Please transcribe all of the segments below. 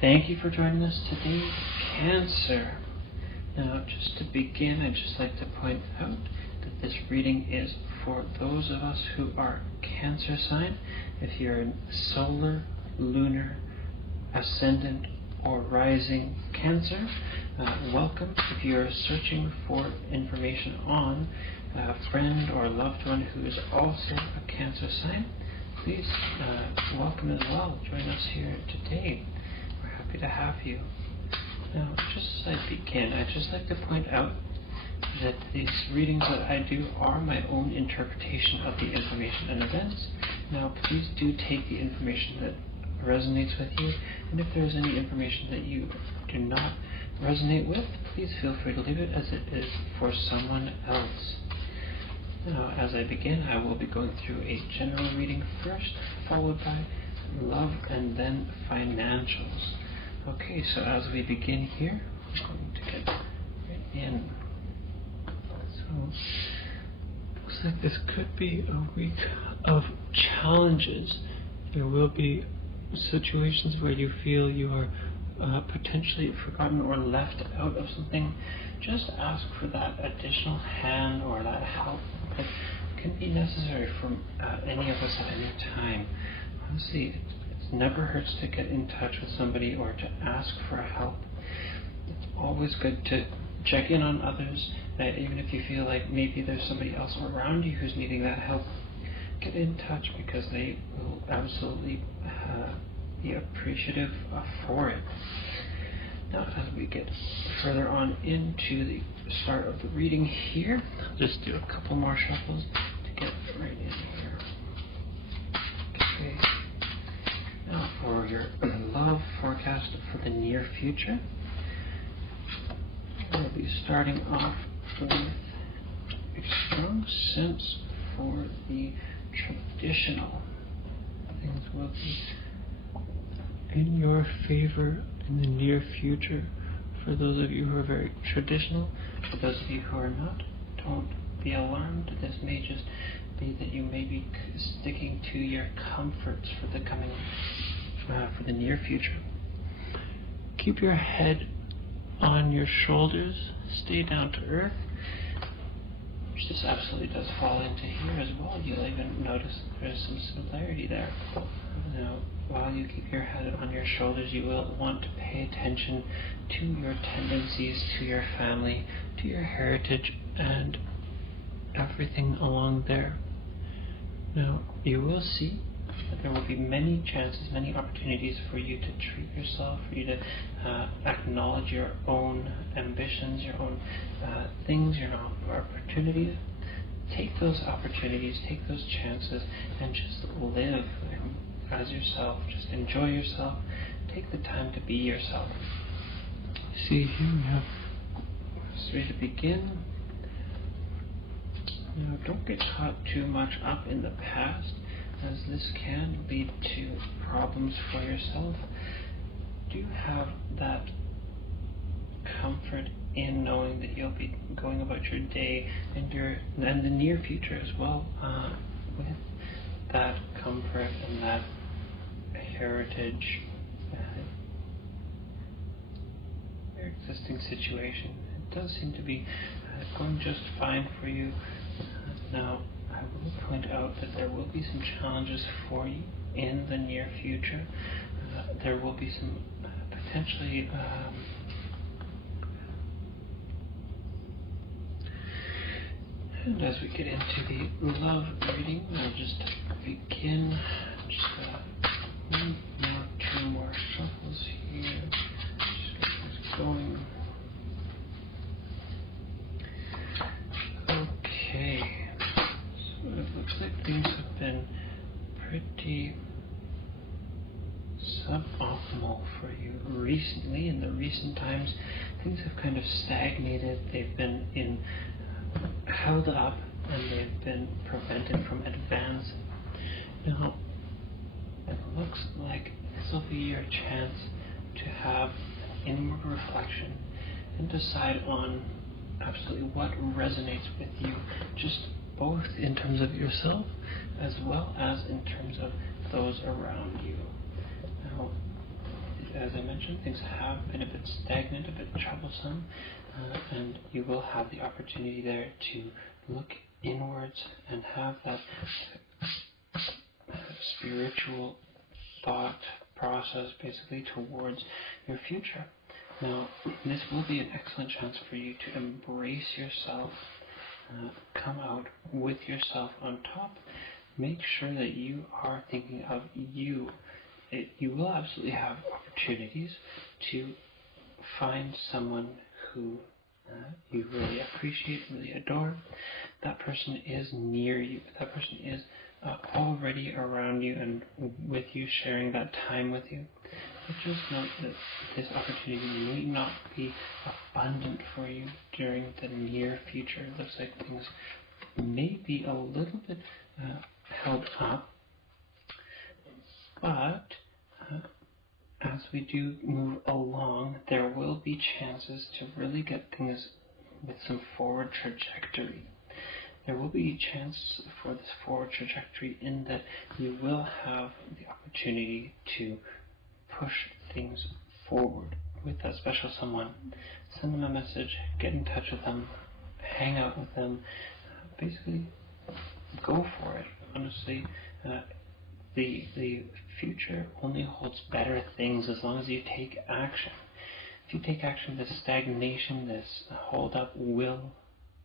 Thank you for joining us today, Cancer. Now, just to begin, I'd just like to point out that this reading is for those of us who are Cancer sign. If you're in solar, lunar, ascendant, or rising Cancer, welcome. If you're searching for information on a friend or loved one who is also a Cancer sign, please welcome as well. Join us here today. We're happy to have you. Now, just as I begin, I'd just like to point out that these readings that I do are my own interpretation of the information and events. Now, please do take the information that resonates with you, and if there's any information that you do not resonate with, please feel free to leave it, as it is for someone else. Now, as I begin, I will be going through a general reading first, followed by love, and then financials. Okay, so as we begin here, I'm going to get right in. So, looks like this could be a week of challenges. There will be situations where you feel you are potentially forgotten or left out of something. Just ask for that additional hand or that help that can be necessary from any of us at any time. Honestly, it never hurts to get in touch with somebody or to ask for help. It's always good to check in on others, even if you feel like maybe there's somebody else around you who's needing that help. Get in touch, because they will absolutely be appreciative for it. Now, as we get further on into the start of the reading here, I'll just do a couple more shuffles to get right in here. Okay. Now, for your love forecast for the near future, we'll be starting off with a strong sense for the traditional. Things will be in your favor in the near future. For those of you who are very traditional, for those of you who are not, don't be alarmed. This may just be that you may be sticking to your comforts for the coming, for the near future. Keep your head on your shoulders. Stay down to earth. Which this absolutely does fall into here as well. You'll even notice there's some similarity there. Now, while you keep your head on your shoulders, you will want to pay attention to your tendencies, to your family, to your heritage, and everything along there. Now, you will see that there will be many chances, many opportunities for you to treat yourself, for you to acknowledge your own ambitions, your own things, your own opportunities. Take those opportunities, take those chances, and just live as yourself. Just enjoy yourself. Take the time to be yourself. See, here we have ready to begin. Now, don't get caught too much up in the past, as this can lead to problems for yourself. Do have that comfort in knowing that you'll be going about your day and the near future as well, with that comfort and that heritage, your existing situation. It does seem to be going just fine for you. Now, I will point out that there will be some challenges for you in the near future. There will be some potentially and as we get into the love reading, I'll just begin. Two more shuffles here. Just get this going. Okay. So it looks like things have been pretty suboptimal for you recently. In the recent times, things have kind of stagnated. They've been held up, and they've been prevented from advancing. Now, it looks like this will be your chance to have inward reflection and decide on absolutely what resonates with you, just both in terms of yourself as well as in terms of those around you. Now, as I mentioned, things have been a bit stagnant, a bit troublesome, and you will have the opportunity there to look inwards and have that spiritual thought process basically towards your future. Now, this will be an excellent chance for you to embrace yourself, come out with yourself on top. Make sure that you are thinking of you. You will absolutely have opportunities to find someone who you really appreciate, really adore. That person is near you. That person is already around you and with you, sharing that time with you. But just note that this opportunity may not be abundant for you during the near future. It looks like things may be a little bit held up, but as we do move along, there will be chances to really get things with some forward trajectory. There will be a chance for this forward trajectory in that you will have the opportunity to push things forward with that special someone. Send them a message, get in touch with them, hang out with them, basically go for it. Honestly, the future only holds better things as long as you take action. If you take action, this stagnation, this hold up will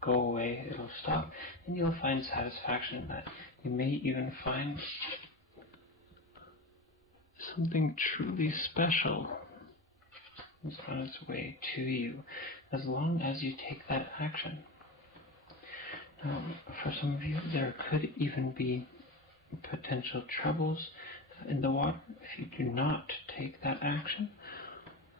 go away, it'll stop, and you'll find satisfaction in that. You may even find something truly special is on its way to you, as long as you take that action. For some of you, there could even be potential troubles in the water if you do not take that action.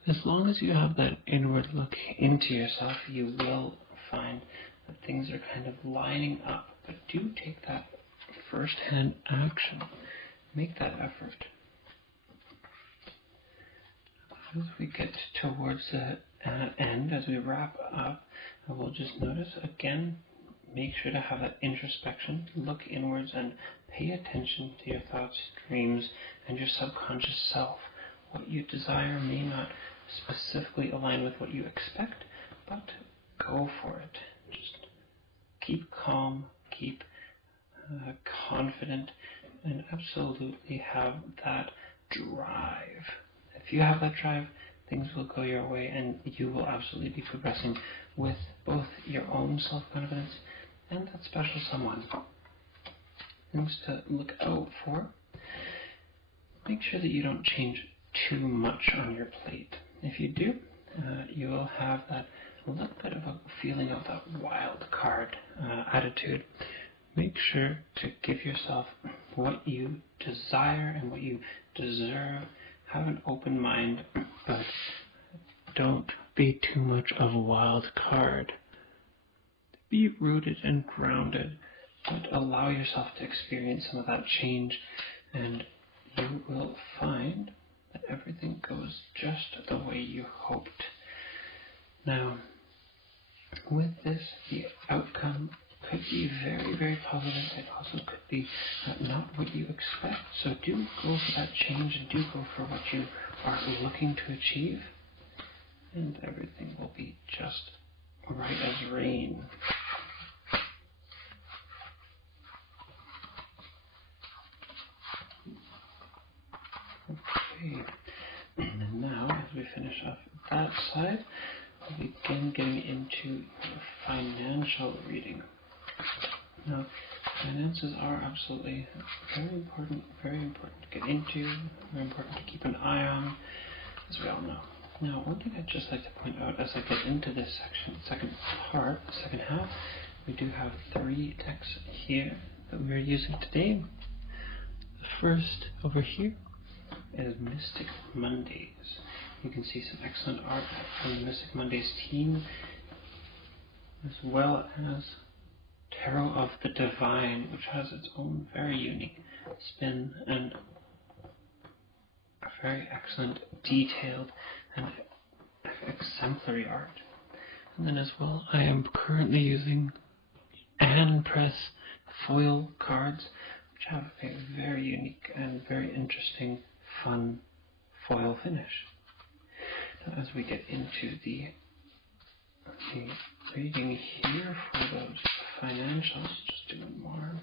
As long as you have that inward look into yourself, you will find that things are kind of lining up. But do take that first-hand action. Make that effort. As we get towards the end, as we wrap up, I will just notice again, make sure to have that introspection, look inwards and pay attention to your thoughts, dreams, and your subconscious self. What you desire may not specifically align with what you expect, but go for it. Just keep calm, keep confident, and absolutely have that drive. If you have that drive, things will go your way and you will absolutely be progressing with both your own self-confidence and that special someone. Things to look out for. Make sure that you don't change too much on your plate. If you do, you will have that a little bit of a feeling of that wild card attitude. Make sure to give yourself what you desire and what you deserve. Have an open mind, but don't be too much of a wild card. Be rooted and grounded, but allow yourself to experience some of that change, and you will find that everything goes just the way you hoped. Now, with this, the outcome could be very, very positive. It also could be not what you expect. So do go for that change and do go for what you are looking to achieve, and everything will be just right as rain. Okay, and now as we finish off that side, we'll begin getting into your financial reading. Now, finances are absolutely very important to get into, very important to keep an eye on, as we all know. Now, one thing I'd just like to point out as I get into this second half, we do have 3 decks here that we're using today. The first over here is Mystic Mondays. You can see some excellent art from the Mystic Mondays team, as well as Tarot of the Divine, which has its own very unique spin and a very excellent, detailed, and exemplary art. And then as well, I am currently using hand press foil cards, which have a very unique and very interesting, fun foil finish. as we get into the reading here for those financials, just do one more.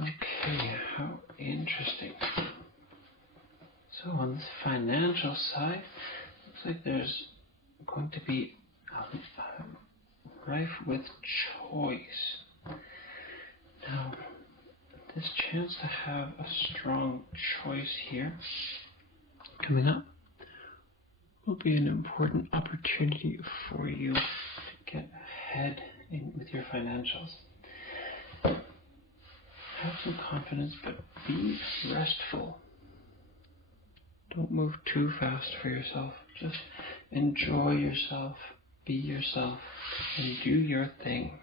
Okay, how interesting. So on this financial side, looks like there's going to be rife with choice. Now, this chance to have a strong choice here coming up will be an important opportunity for you to get ahead with your financials. Have some confidence, but be restful. Don't move too fast for yourself. Just enjoy yourself, be yourself, and do your thing.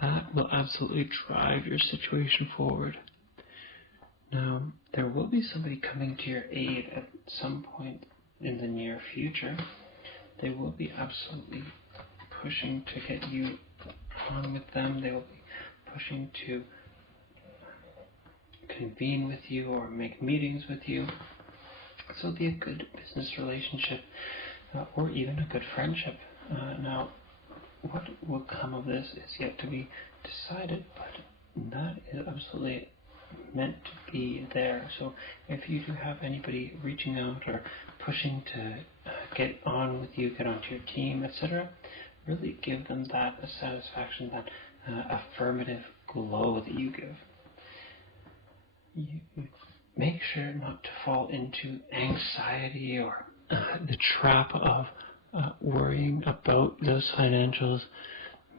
That will absolutely drive your situation forward. Now, there will be somebody coming to your aid at some point in the near future. They will be absolutely pushing to get you on with them. They will be pushing to convene with you or make meetings with you. So it'll be a good business relationship or even a good friendship. Now, what will come of this is yet to be decided, but that is absolutely meant to be there. So if you do have anybody reaching out or pushing to get on with you, get onto your team, etc., really give them that satisfaction, that affirmative glow that you give. You make sure not to fall into anxiety or the trap of worrying about those financials.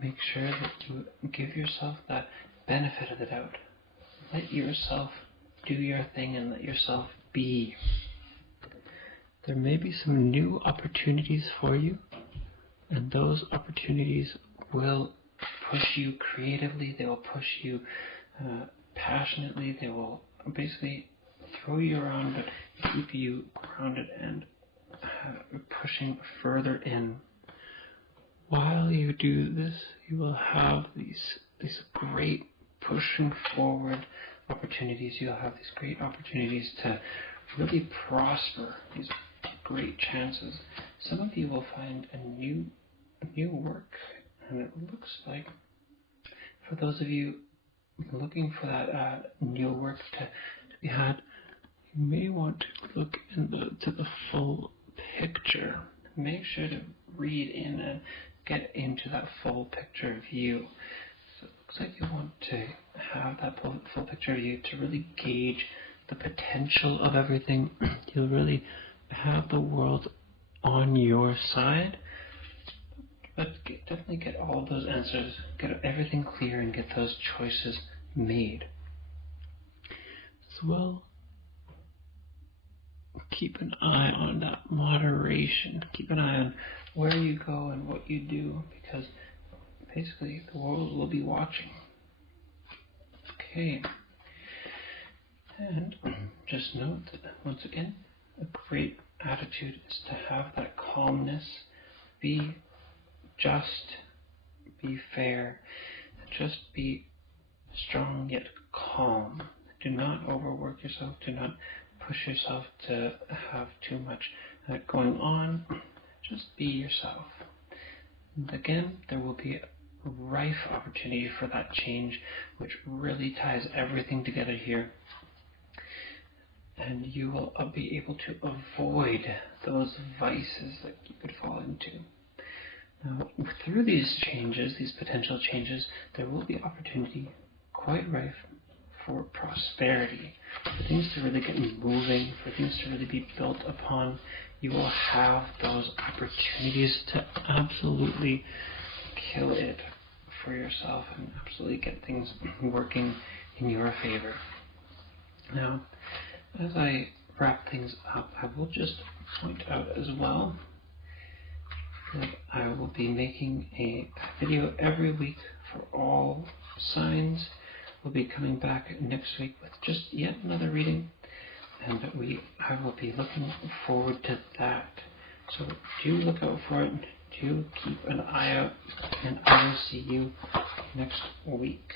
Make sure that you give yourself that benefit of the doubt. Let yourself do your thing and let yourself be. There may be some new opportunities for you, and those opportunities will push you creatively, they will push you passionately, they will basically throw you around but keep you grounded and pushing further in. While you do this, you will have these great pushing forward opportunities. You'll have these great opportunities to really prosper, these great chances. Some of you will find a new work, and it looks like for those of you looking for that new work to be had, you may want to look to the full picture. Make sure to read in and get into that full picture view. So it looks like you want to have that full picture view to really gauge the potential of everything. You'll really have the world on your side, but definitely get all those answers, get everything clear, and get those choices made. As well, keep an eye on that moderation. Keep an eye on where you go and what you do, because basically the world will be watching. Okay. And just note that, once again, a great attitude is to have that calmness, be just, be fair, just be strong yet calm. Do not overwork yourself. Do not push yourself to have too much going on. Just be yourself. And again, there will be a rife opportunity for that change, which really ties everything together here. And you will be able to avoid those vices that you could fall into. Now, through these changes, these potential changes, there will be opportunity quite rife for prosperity, for things to really get moving, for things to really be built upon. You will have those opportunities to absolutely kill it for yourself and absolutely get things working in your favor. Now, as I wrap things up, I will just point out as well that I will be making a video every week for all signs. We'll be coming back next week with just yet another reading, and I will be looking forward to that. So do look out for it. Do keep an eye out, and I will see you next week.